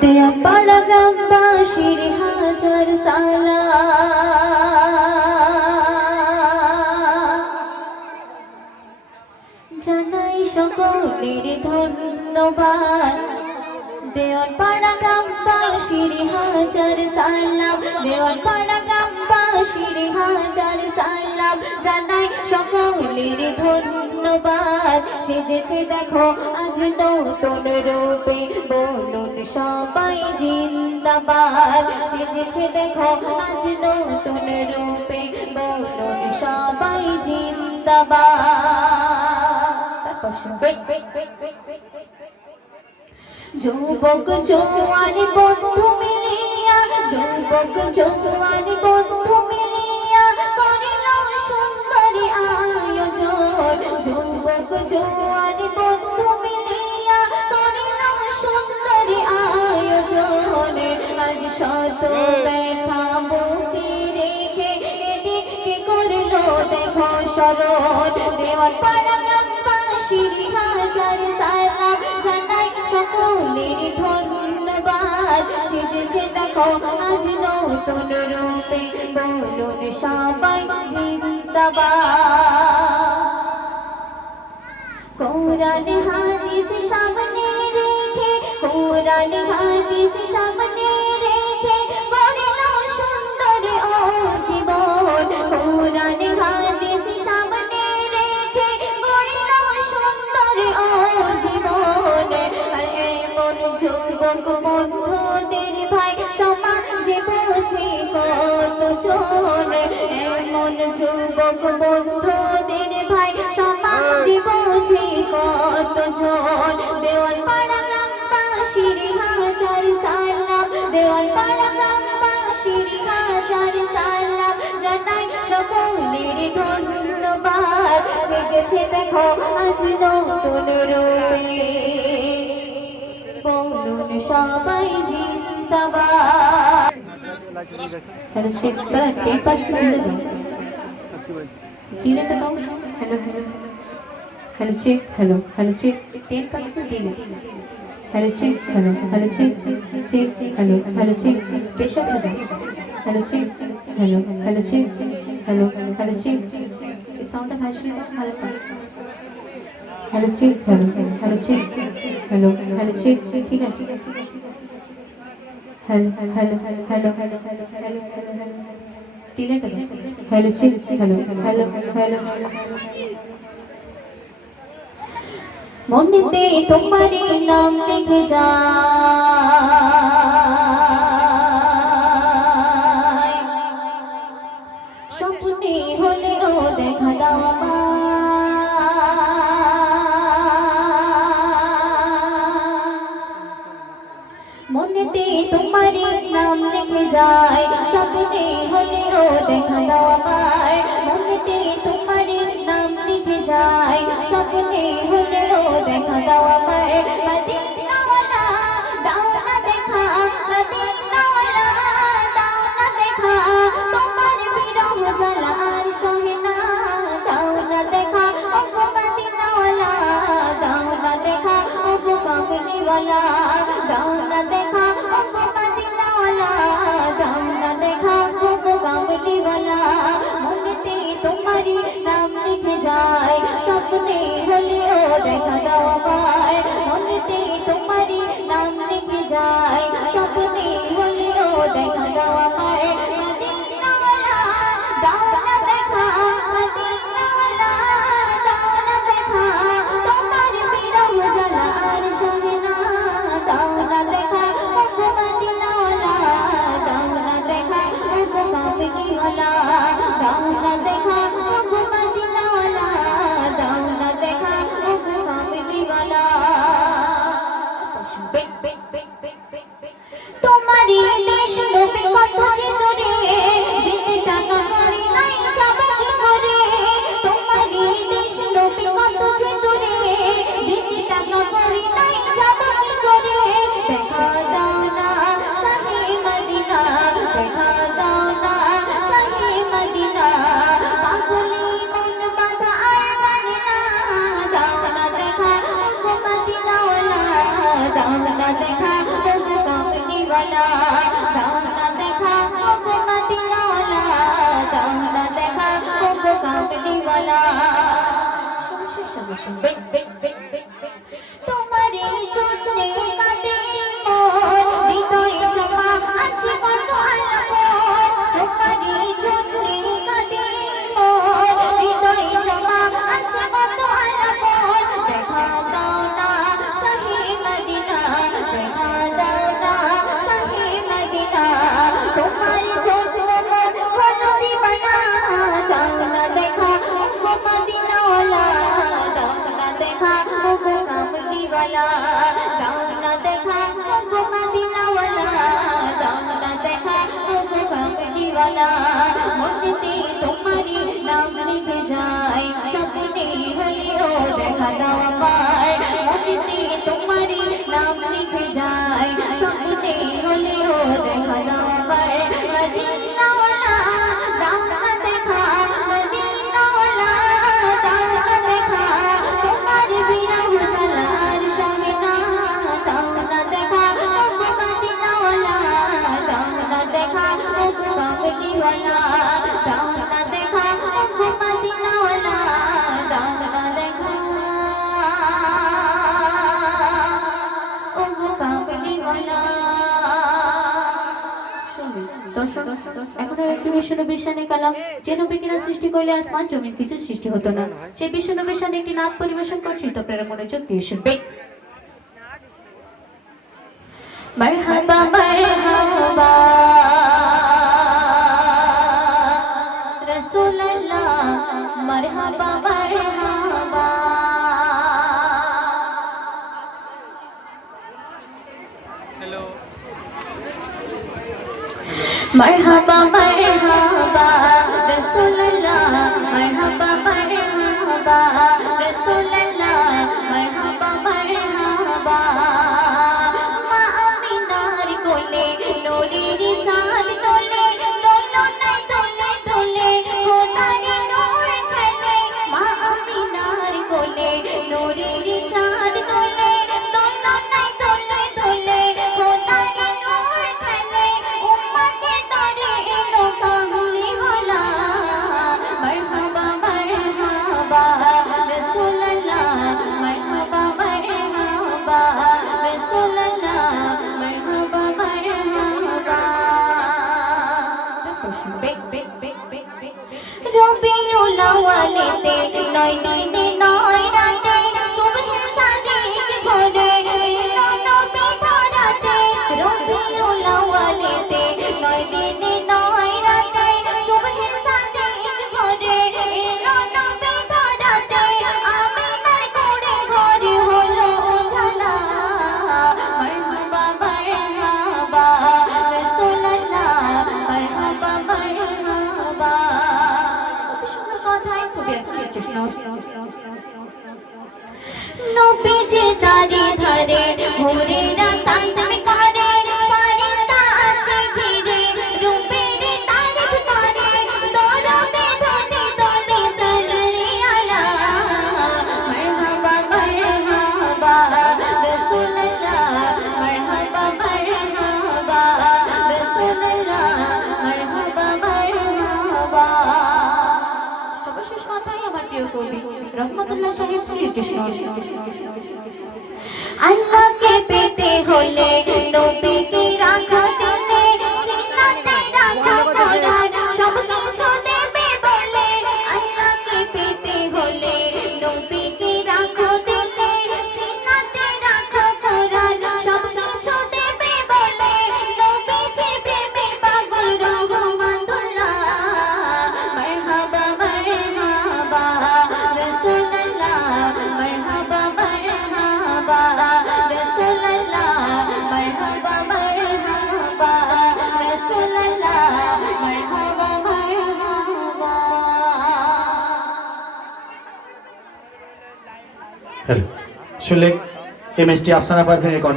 দেয়া পাড়া গ্রামবাসীর হাজার সালাম, জানাই সকলের ধন্যবাদ। দেওয়ান পাড়া গ্রামবাসীর হাজার সালাম, দেওয়ান পাড়া গ্রামবাসীর হাজার সালাম, জানাই সকলের ধন্যবাদ। সেজেছে দেখো আজ নতুন রূপে, বলুন সবাই জিন্দাবাদ। সেজেছে দেখো আজ নতুন রূপে, বলুন সবাই জিন্দাবাদ। যুবক জওয়ান বন্ধু মিলিয়া, যুবক জওয়ান বন্ধু মিলিয়া করিল সুন্দর আয়োজন। যুবক জওয়ান বন্ধু মিলিয়া করিল সুন্দর আয়োজন। আজ শত ব্যথা বুকে রেখে এদিকে করল দেখো স্মরণ। দেওয়ান পাড়া গ্রামবাসীর হাজার সালাম, জানাই সকলের ধন্যবাদ। সেজেছে দেখো আজ নতুন রূপে, বলুন সবাই জিন্দাবাদ। কোরআন হাদিস সামনে রেখে, কোরআন হাদিস সামনে রেখে গড়িল সুন্দর ও জীবন। কোরআন হাদিস সামনে রেখে গড়িল সুন্দর ও জীবন। আর এমন যুবক বন্ধুদের ভাই সমাজে বোঝে কতজন। এমন যুবক বন্ধুদের ভাই সমাজে বোঝে কতজন। দেওয়ান পাড়া গ্রামবাসীর হাজার সালাম, দেওয়ান পাড়া গ্রামবাসীর হাজার সালাম, জানাই সকলের ধন্যবাদ। সেজেছে দেখো আজ নতুন রূপে, বলুন সবাই জিন্দাবাদ। হ্যালো শেখ টেপ আছে দিলে তো দাও। Hello hello hello check, hello hello check, tape আছে দিলে। Hello check, hello hello check check, hello hello check পেশা hello hello check, hello hello check, hello hello check. এই সাউন্ডটা ভাসিয়ে দাও হালকা। Hello check, hello hello check, hello hello check, ঠিক আছে। Hello hello hello hello hello hello দিলে তো hello check, hello hello hello. মনেতে তোমার নাম লিখে যায়, স্বপ্নে হলেও দেখা দাও মনেতে তোমার নাম লিখে যায়, স্বপ্নে হলেও দেখা দাও আমায়। মনেতে তোমার নাম লিখে যায়, স্বপ্নে হলেও দেখা দাও আমায়। মদিনাওয়ালা দাও না দেখা, মদিনাওয়ালা দাও না দেখা, তোমার বিরহ জ্বালা আর সহে না। দাও না দেখা ওগো মদিনাওয়ালা, দাও না দেখা ওগো কামলিওয়ালা, দাও না দেখা ওগো মদিনাওয়ালা, দাও না দেখা ওগো কামলিওয়ালা। মনেতে তোমারি নাম লিখে যায়, স্বপ্নে হলেও দেখা দাও আমায়। মনেতে তোমারি নাম লিখে যায়, স্বপ্নে হলেও দেখা দাও আমায়। মদিনাওয়ালা দাও না দেখা, মদিনাওয়ালা দাও না দেখা, তোমার বিরহ জ্বালা আর সহে না। দাও না দেখা ওগো মদিনাওয়ালা, দাও না দেখা ওগো কামলিওয়ালা, দাও না দেখা ওগো মদিনাওয়ালা, দাও না দেখা ওগো কামলিওয়ালা। তোমারই দেশ নবী কত যে দূরে, যেতে টাকা করি নাই যাব কি করে। তোমারই দেশ নবী কত যে দূরে, যেতে টাকা করি নাই যাব কি করে। দেখা দাও না শাহে মদিনা, দেখা দাও না শাহে মদিনা, वाला तुम्हारी चुटने काटे मोर हृदय जमा আছে কত আলাপন तुम्हारी चुटने काटे मोर हृदय जमा আছে কত আলাপন দেখা দাও না শাহে মদিনা দেখা দাও না শাহে মদিনা তোমারি চুটনে হলো দিবানা দাও না দেখা ও মদিনা ওয়ালা দাও না দেখা ও কামলি वाला दाओ ना देखा वो मदीना वाला दाओ ना देखा वो कामली वाला मुझते तुम्हारी नाम लिख जाए सपने हलियो देखा दाओ पार मुझते तुम्हारी नाम लिख जाए सपने हलियो देखा दाओ पार मदीना वाला दाओ ना देखा मदीना वाला दाओ ना देखा तुम्हारी बिना उजाला वाला दाओ ना देखा वो मदीना वाला दाओ ना देखा वो कामली वाला দর্শক এখন আর একটি বিশ্বনবীর শানে কালাম যে নবী কিনা সৃষ্টি করলে আসমান জমিন কিছু সৃষ্টি হতো না সেই বিশ্বনবীর শানে একটি নাত পরিবেশন করছি তো আপনারা মনোযোগ দিয়ে শুনবে মারহাবা মারহাবা রাসূলুল্লাহ মারহাবা মারহাবা হ্যালো মারহাবা মারহাবা রাসূলুল্লাহ মারহাবা মারহাবা রাসূলুল্লাহ মারহাবা মারহাবা মা আমিনার কোলে নূরের চাঁদ তোলে দোলো নাই দোলে দোলে খোদার নূর খেলে মা আমিনার কোলে নূরের চাঁদ তোলে দোলো নাই দোলে দোলে খোদার নূর খেলে উম্মতে তারে এলো কামলি वाला মারহাবা মারহাবা রাসূলুল্লাহ মারহাবা মারহাবা রাসূলুল্লাহ মারহাবা মারহাবা রবিউল আউয়ালেতে 9 দিনে 9 রাতে সুবহে সাদিক ভোরে এলো নবী ধরাতে রবিউল আউয়ালেতে 9 দিনে 9 রাতে সুবহে সাদিক ভোরে এলো নবী ধরাতে আমিনার কোলে ঘরে হলো উজালা মারহাবা মারহাবা রাসূলুল্লাহ মারহাবা মারহাবা কত সুন্দর কথাই খুবই একটু শোনাও নবীজি চারি ধারে ভোরেরা তাসবিহ করে ফারিস্তা আছে ঘিরে রূপের তারিফ করে দরদে ধনে দলে সাল্লি আলা মারহাবা মারহাবা রাসূলুল্লাহ মারহাবা মারহাবা রাসূলুল্লাহ মারহাবা মারহাবা সর্বশেষ কথাই আমার প্রিয় কবি রহমতুল্লাহ সাহেব একটু শোনাও আল্লাহকে পেতে হলে নবীকে রাখা দিলে সিনাতে রাখা কোরআন সব কিছু দেবে বলে আল্লাহকে পেতে হলে নবীকে রাখা দিলে সিনাতে রাখা কোরআন সব কিছু দেবে বলে নবীজির প্রেমে পাগল রহমাতুল্লাহ মারহাবা মারহাবা রাসূলুল্লাহ মারহাবা মারহাবা রাসূলুল্লাহ মারহাবা মারহাবা রাসূলুল্লাহ মারহাবা মারহাবা শুনলেন এমএসটি আফসানা পারভিনের কণ্ঠে